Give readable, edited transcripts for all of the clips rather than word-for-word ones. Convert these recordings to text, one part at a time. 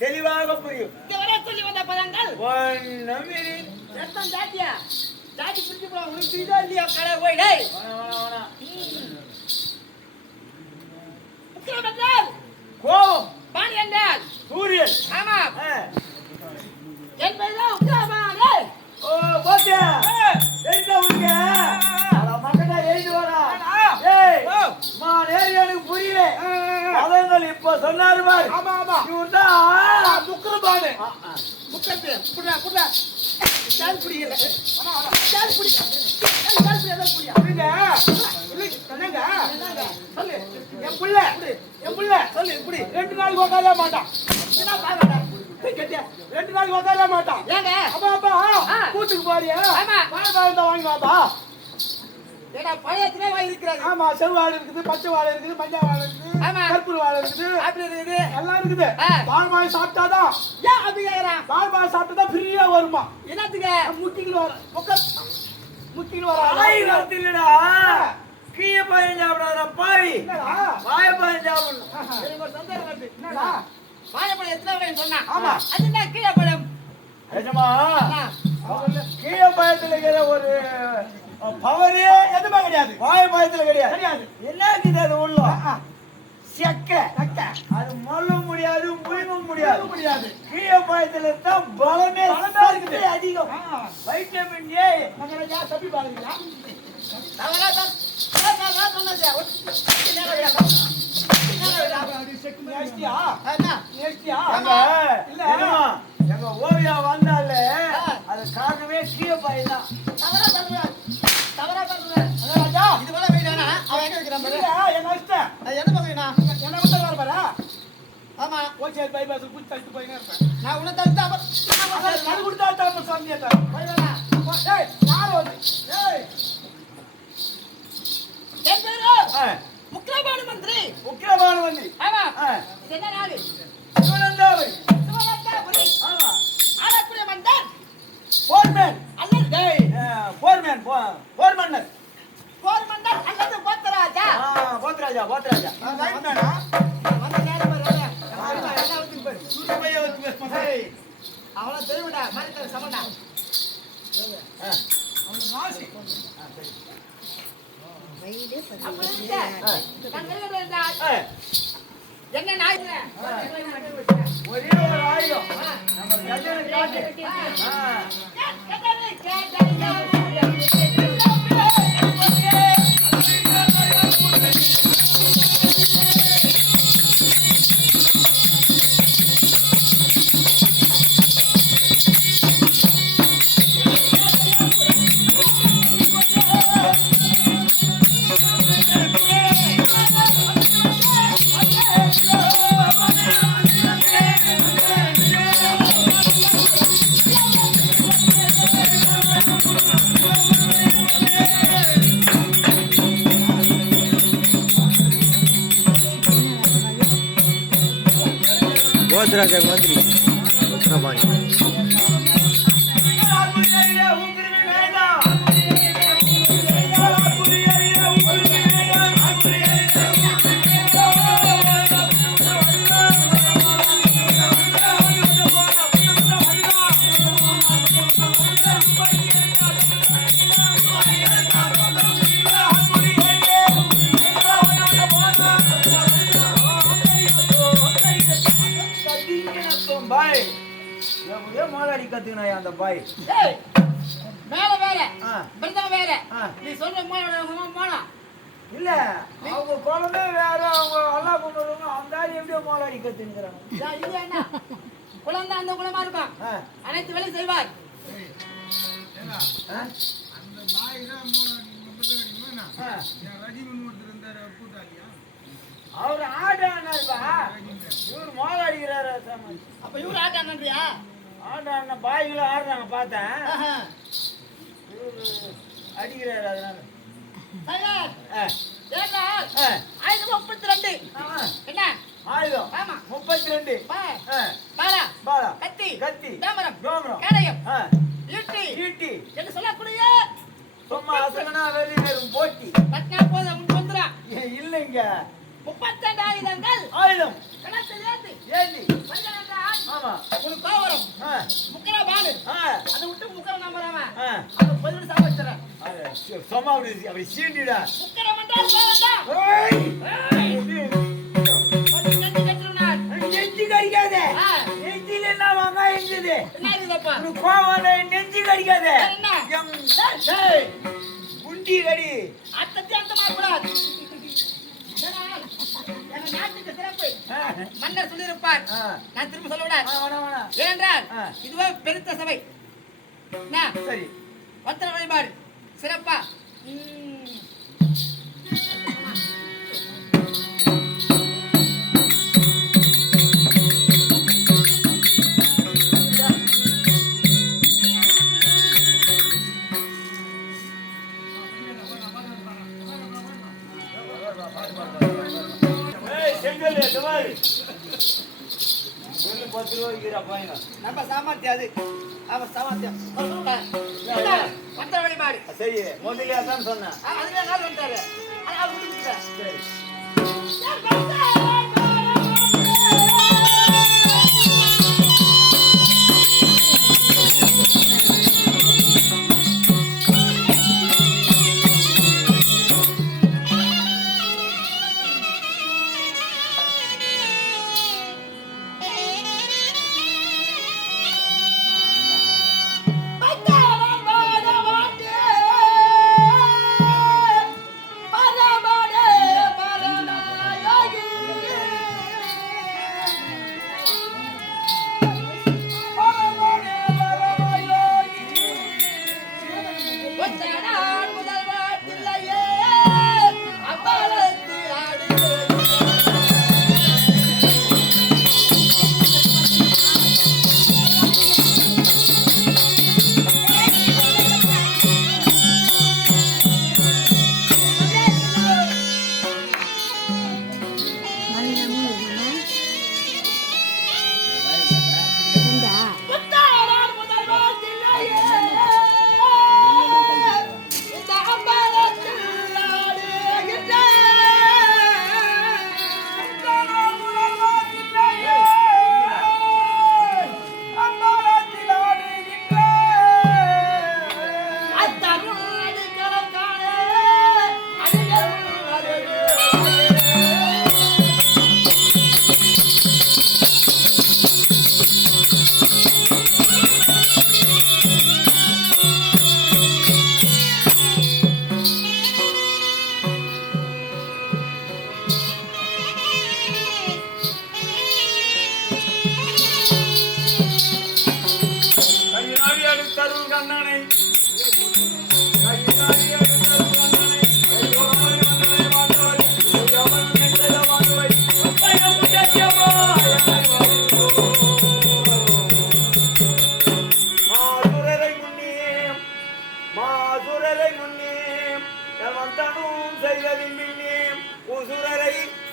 தெளிவாக புரியும். சொல்லி வந்த பதங்கள் ஜாதி பிடிச்சி போலாம் உனக்கு இதோ இல்லையா கடை போய் டேய் உக்கிரம் என்றால் கோபம், பாணி என்றால் சூரியன். ஆமா என்பதுதான் உக்கிரமானே. ஓ போச்சே என்ன உங்க அட மக்களே எழுதி வரா ஏய் மா நேரி எனக்கு புரியல அவங்கள் இப்ப சொன்னாரு பாரு. ஆமா ஆமா இவர்தான் உக்கிரமானே முக்கத்து புடா புடா சால் புரியல சால் புடி சால் புரியல புரியா புரியுங்க என்னங்க சொல்லு என் புள்ள சொல்லு இப்படி 2 நாள் உட்கார மாட்டான் என்ன பாக்கடா கேட்டியா 2 நாள் உட்கார மாட்டான் ஏங்க அப்பா கூட்டுக்கு போறியா ஆமா வாங்க வாங்கி வாப்பா ஏடா பழையத்திலே வாய் இருக்குறாங்க ஆமா செவ்வாழை இருக்குது பச்சை வாழை இருக்குது மஞ்சள் வாழை இருக்குது ஆமா கருப்பு வாழை இருக்குது அப்படி இருக்குது எல்லாம் இருக்குது பால்பாய் சாப்பிட்டாதான் ஏன் அப்படி கேக்குறா பால்பாய் சாப்பிட்டா ஃப்ரீயா வருமா என்னத்துக்கு முட்டிக்கு வர முட்டிக்கு வர வாய் வரது இல்லடா கீழ பையன் சாப்பிடாத பாவி வாய் பையன் சாப்பிடணும். எனக்கு ஒரு சந்தேகம் வருது என்னடா வாழைப்பழம் எத்தனை வகைன்னு சொன்னா ஆமா அதுனா கீழே பழம் ஏஜமா கீழ பயத்துல இருக்கிற ஒரு பவரே எதுவுமே கிடையாது. வாய் பயத்துல கிடையாது. என்ன இருக்குது அது உள்ள செக்க அது மொல்ல முடியாது முழுங்க முடியாது. கீழ பயத்துல இருந்தா பலமே இருக்குது அதிகம். வைட்டமின் ஏ மகராஜா தப்பி பாருங்களா தவறா சொன்னது எங்க ஓவியா வந்தால அது காரணமே கீழ பையன் இது போல போயிட்டானா அவன் எங்க வைக்கிறான் பாரு என்ன இஷ்டம் என்ன பண்ணுவீனா என்ன விட்டு வர பாரு ஆமா ஓச்சே பைபாஸ் குச்சி தள்ளிட்டு போயினே இருப்பேன் நான் உன்னை தள்ளிட்டு அப்புறம் நான் கொடுத்தா தான் சாமியா போயிடா டேய் யார் வந்து டேய் டேய் முக்கியமான மந்திரி ஆமா என்ன நாடு சிவனந்தாவை ஆமா ஆலக்குடி மந்தன் போர்மேன் அல்லது டேய் போர்மேன் அல்லது போத்தராஜா போத்ராஜா போத்தராஜா வந்து நேரம் வரல என்ன ஊத்திட்டு போய் சூரியமைய வந்து அவள தெரியுடா மரியாதை சமனா அவன் மாசி வயிடு என்ன நாய் ஒரே ஒரு ஆயுதம் நம்ம கஜனை காட்டு முத்துராஜாக்கு மாதிரி பாணி பாய் மாலாடி கத்துக்கினா அந்த பாய் வேற வேற ஆ. பிரதம் வேற ஆ. நீ சொல்ற போனா இல்ல அவங்க குழந்தை வேற அவங்க அல்லா கும்பிடுறவங்க அந்த ஆள் எப்படியோ மாலாடி கத்துக்கிறாங்க இது என்ன குழந்தை அந்த குலமா இருக்கும் அனைத்து வேலை செய்வார் அவர் ஆடானாருப்பா இவர் மாலாடிக்கிறாரு அப்ப இவரு ஆட்டான்றியா ஆடான பாய்களை ஆடுறாங்க பார்த்தேன் இவரு அடிக்கிறாரு அதனால ஏன்னால் ஆ. 1032 ஆமா. என்ன ஆயுதம் ஆமா 32 பாலா பாலா கத்தி கத்தி தாமரம் கோமரம் கேடயம் ஆ, ஈட்டி ஈட்டி என்று சொல்லக்கூடிய சும்மா அசகனா வெளியிலும் போட்டி பட்னா போதும் உங்க வந்துடா இல்லைங்க 32 ஆயுதங்கள் ஆயுதம் கணத்தில் ஏந்தி ஏந்தி மனிதனாக ஆமா ஒரு கோவரம் ஆ, முக்கர பாடு ஆ, அதை விட்டு முக்கர நம்பராம ஆ. அதை பதினெட்டு சாப்பிடுறேன் அது சும்மா அப்படி சீண்டிடா முக்கரம் என்றால் வேண்டாம் ஏய்! நெஞ்சு கட்டுனார் நெஞ்சு கடிக்காத ஆ. நெஞ்சில என்ன வெங்காயம் இருக்குது என்ன இதுப்பா உனக்கு கோவம் நெஞ்சு கடிக்காத என்ன? எம் டேய், குண்டி கடி அத்தத்தை அந்த மாறக்கூடாது எங்க நாட்டுக்கு சிறப்பு ஆ, மன்னர் சொல்லியிருப்பார் ஆ. நான் திரும்ப சொல்ல விட வேணாம், வேணாம். ஏனென்றால் ஆ. இதுவே பெருத்த சபை என்ன சரி ஒத்தர வழிபாடு சிறப்பா ஏய் செங்கல் துவாரி செங்கல் 10 ரூபாய் விக்கிறா பாருங்க நம்ம சாமர்த்தியம் அது அவன் சாமர்த்தியம் ஒத்தர வழிபாடு சரி முதல்ல தான் சொன்னேன் அதுவே நாள் வந்துட்டாரு அதான் முடிஞ்சுட்டேன் சரி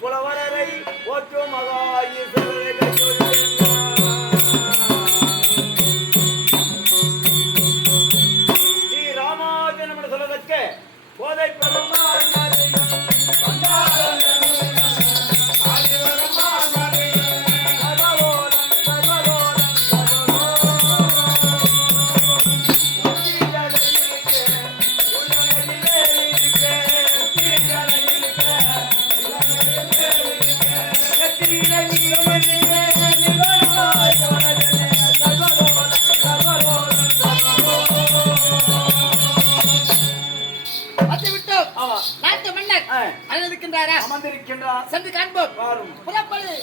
புலவரரை போற்றும் மகா ஈஸ்வரரை கையொழுகின்ற வந்திருக்கின்றார். சென்று காண்போம். வாரும். புறப்படு.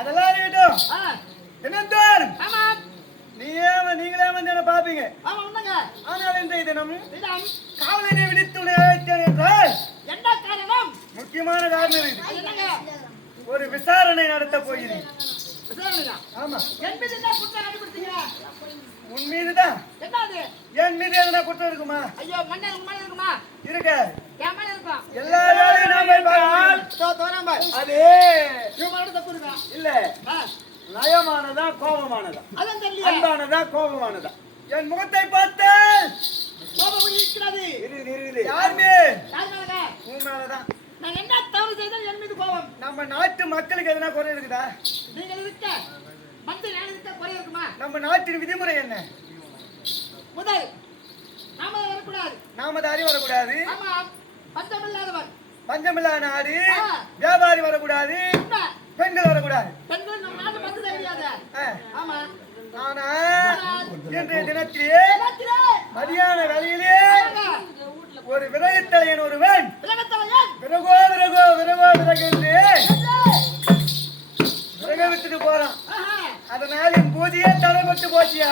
அதெல்லாம் இருக்கட்டும். தினந்தோறும் நீங்களே வந்து என்ன பாப்பீங்க. ஆனால் இன்றைய தினம் காவலனை விடுத்து அழைத்தேன் என்றால் என்ன காரணம்? முக்கியமான காரணம் இருக்கு. ஒரு விசாரணை நடத்த போகிறேன். ஆமா, என் மீது என்ன குற்றம் கண்டுபிடிச்சீங்க? உன் மீதுதான். என்னது? என் மீது எதனா குற்றம் இருக்குமா? ஐயோ, மண்ணே உன் மேல இருக்குமா? இருக்க. என் மேல இருக்கும். எல்லா வேலையும் நான் போய் பார்த்தால் தோறாம அது இவங்களோட தப்பு இருக்கா? இல்ல, நயமானதா கோபமானதா? அதான் தெரியல. அன்பானதா கோபமானதா? என் முகத்தை பார்த்தால் கோபம் இருக்கிறது. இருக்குது. யார் மேல்? யார் மேலங்க? உன் மேலதான். நான் என்ன தவறு செய்தால் என் மீது கோபம்? நம்ம நாட்டு மக்களுக்கு எதனா குறை இருக்குதா? நீங்கள் இருக்க மந்திரி நான் இருக்க குறை இருக்குமா? நம்ம நாட்டின் விதிமுறை என்ன? முதல் நாம வரக்கூடாது. நாமதாரி வரக்கூடாது. ஆமா, பஞ்சமில்லாதவர். பஞ்சமில்லா நாடு. வியாபாரி வரக்கூடாது. பெண்கள் வரக்கூடாது. பெண்கள் நம்ம நாட்டு பஞ்சம் தெரியாது. ஆமா, ஆனா இன்றைய தினத்திலே மதியான வேலையிலே ஒரு விரகத்தலையன் ஒருவன் விரகோ விரகோ விரகோ விரகென்று விரக விட்டுட்டு போறான். அதனால் என் பூஜையே தடைபட்டு போச்சியா?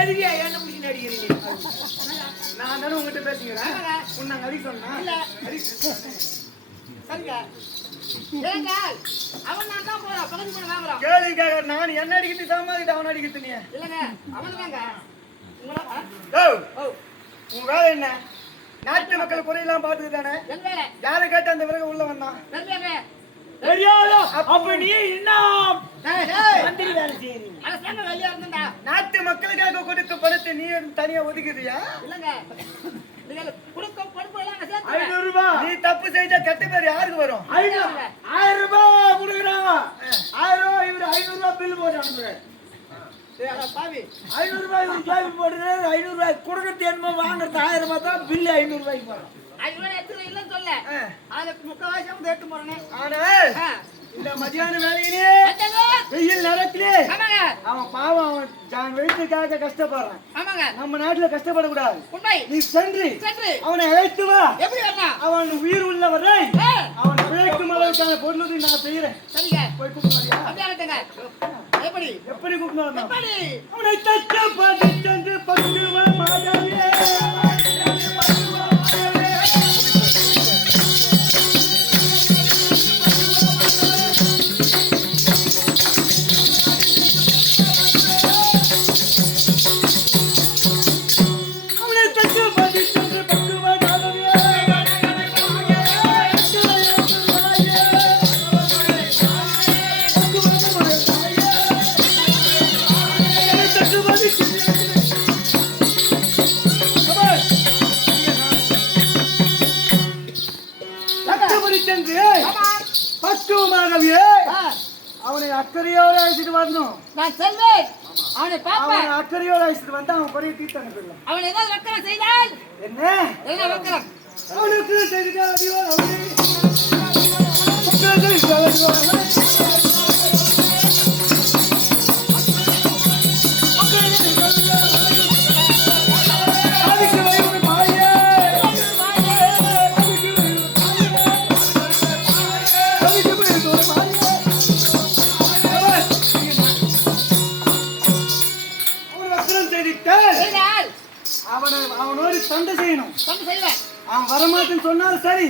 எதுக்கியா என்ன முடிச்சு நடிக்கிறீங்க? நான் தானே உங்ககிட்ட பேசுகிறேன். உன்னை நடி சொன்னா சரிங்க. ஏங்க அவன் நான் தான் போறேன். பக்கத்து போன வாங்குறோம். கேள்வி கேட்க நான் என்ன அடிக்கிறது சாமாதிட்டு அவன் அடிக்கிறது நீ இல்லங்க, அவன் தாங்க. உங்க வேலை என்ன? நாட்டு மக்கள் குறையெல்லாம் பாத்துக்கு தானே. என் வேலை. யாரை கேட்டு அந்த விறகு உள்ள வந்தான்? தெரியாதே. தெரியாதோ? அப்ப நீ இன்னும் மந்திரி வேலை செய்யறீங்க. அத சேங்க வெளிய இருந்தடா. நாட்டு மக்களுக்காக கொடுத்த பணத்தை நீ தனியா ஒதுக்குறியா? இல்லங்க. நீங்க குடுக்க பொறுப்பு எல்லாம் சேர்த்து 500 ரூபாய். நீ தப்பு செஞ்சா கெட்ட பேர் யாருக்கு வரும்? 1000 ரூபாய் குடுக்குறாங்க. 1000 ரூபாய் இவரு 500 ரூபாய் பில் போட்டு அனுப்புறாரு. டேய் அட பாவி. 500 ரூபாய் இவரு ஜாயின் போடுறாரு. 500 ரூபாய் கொடுக்கிறது என்னமோ வாங்குறது 1000 ரூபாய் தான் பில் 500 ரூபாய்க்கு வரும். 500 ரூபாய் எடுத்து இல்லன்னு சொல்ல. அதுக்கு முக்கவாசி வந்து ஏத்து போறனே. ஆனால் இந்த மதியான வேளையிலே வெயில் நேரத்திலே அவன் பாவம் அவன் தான் வயிற்றுக்காக கஷ்டப்படுறான். ஆமாங்க. நம்ம நாட்டுல கஷ்டப்படக்கூடாது. உண்மை. நீ சென்று அவனை அழைத்து வா. எப்படி வரணும்? அவன் உயிர் உள்ளவரை அவன் பிழைக்கும் அளவுக்கான பொருளுதை நான் செய்யறேன். சரிங்க. போய் கூப்பிடுவாரியா? அப்படியே அழைத்துங்க. எப்படி? எப்படி கூப்பிடுவாங்க? எப்படி? அவனை தச்ச பாதி சென்று பக்குவ மாதவியே அக்கறையோட அழைச்சிட்டு வரணும். நான் செல்வேன், அவனை பார்ப்பேன். அவன் அக்கறையோட அழைச்சிட்டு வந்து அவன் குறைய தீர்த்து அனுப்பிடலாம். அவன் ஏதாவது வக்கரம் செய்தால் என்ன என்ன வக்கரம்? அவனுக்கு செய்தால் அடியோ அவனே. அவனுக்கு செய்தால் அடியோ அவனே. அவனோடு சண்டை செய்யணும். அவன் வரமாட்டேன்னு சொன்னாலும் சரி,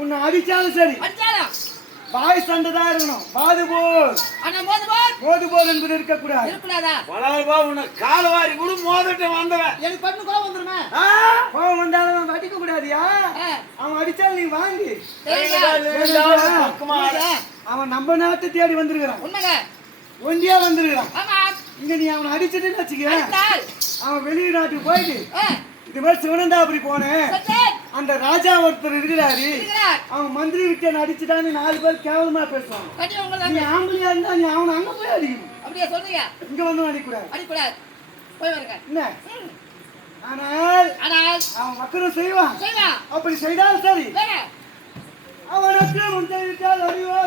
உன்னை அடிச்சாலும் சரி, வாய் சண்டை தான் இருக்கணும். பாது போல் மோது போல் என்பது இருக்கக்கூடாது. உன்னை காலவாரி கூட மோதிட்டு வந்தவன் எனக்கு பண்ணு கோவம் வந்துருமே. கோவம் வந்தாலும் அவன் அடிக்க கூடாதியா. அவன் அடிச்சாலும் நீ வாங்கி. அவன் நம்ம நாட்டை தேடி வந்திருக்கிறான். ஒண்டியா வந்திருக்கிறான். இங்க நீ அவனை அடிச்சுட்டு வச்சுக்க. அவன் வெளிநாட்டுக்கு போயிட்டு இது மாதிரி சிவனந்தாபுரி போனேன். அந்த ராஜா ஒருத்தர் இருக்கிறாரு, அவன் மந்திரி விட்டு அடிச்சுட்டான்னு 4 பேர் கேவலமா பேசுவான். நீ ஆம்பளையா இருந்தா நீ அவனை அங்க போய் அடிக்கணும். இங்க வந்து அடிக்கூடாது. என்ன? ஆனால் அவன் மக்களும் செய்வான். அப்படி செய்தால் சரி, அவனுக்கு முன்னால் அறிவோ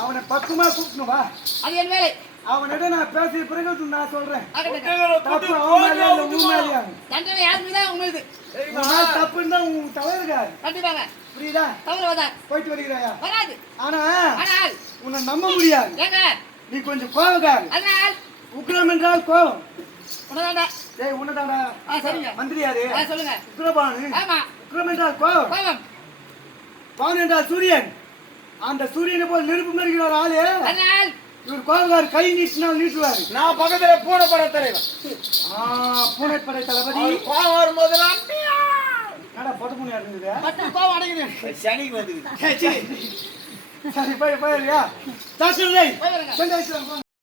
அவனை பக்குமா கூப்பிடணும். வா, அது என் வேலை. அவனிட நான் பேசிய பிறகு நான் சொல்றேன். தண்டனை யார் மீதா உண்மைது தப்புன்னு தான் உன் தவறுகாது. கண்டிப்பாங்க. புரியுதா? தவறு போயிட்டு வருகிறாயா? வராது. ஆனால் உன்னை நம்ப முடியாது. ஏங்க நீ கொஞ்சம் கோவக்காரு. அதனால் உக்ரம் என்றால் கோவம். உன்னதாண்டா. டேய் உன்னதாண்டா. சரிங்க. மந்திரியாரு. சொல்லுங்க. உக்ரபானு. ஆமா. உக்ரம் என்றால் கோவம். கோவம். பானு என்றால் சூரியன். அந்த சூரியனை போல் நெருப்பு மறிக்கிற ஒரு ஆளு. அதனால் இவர் கோவக்கார் கை நீட்டினால் நீட்டுவாரு. நான் பக்கத்துல பூனைப்படை தலைவன். பூனைப்படை தளபதி. கோவம் வரும்போதெல்லாம் என்னடா பொட்டு பூனையா இருந்தது? பட்டு கோவம் அடங்குது. சனிக்கு வந்து சரி போய் இல்லையா? தாசரை போய் வரங்க. கொஞ்சம்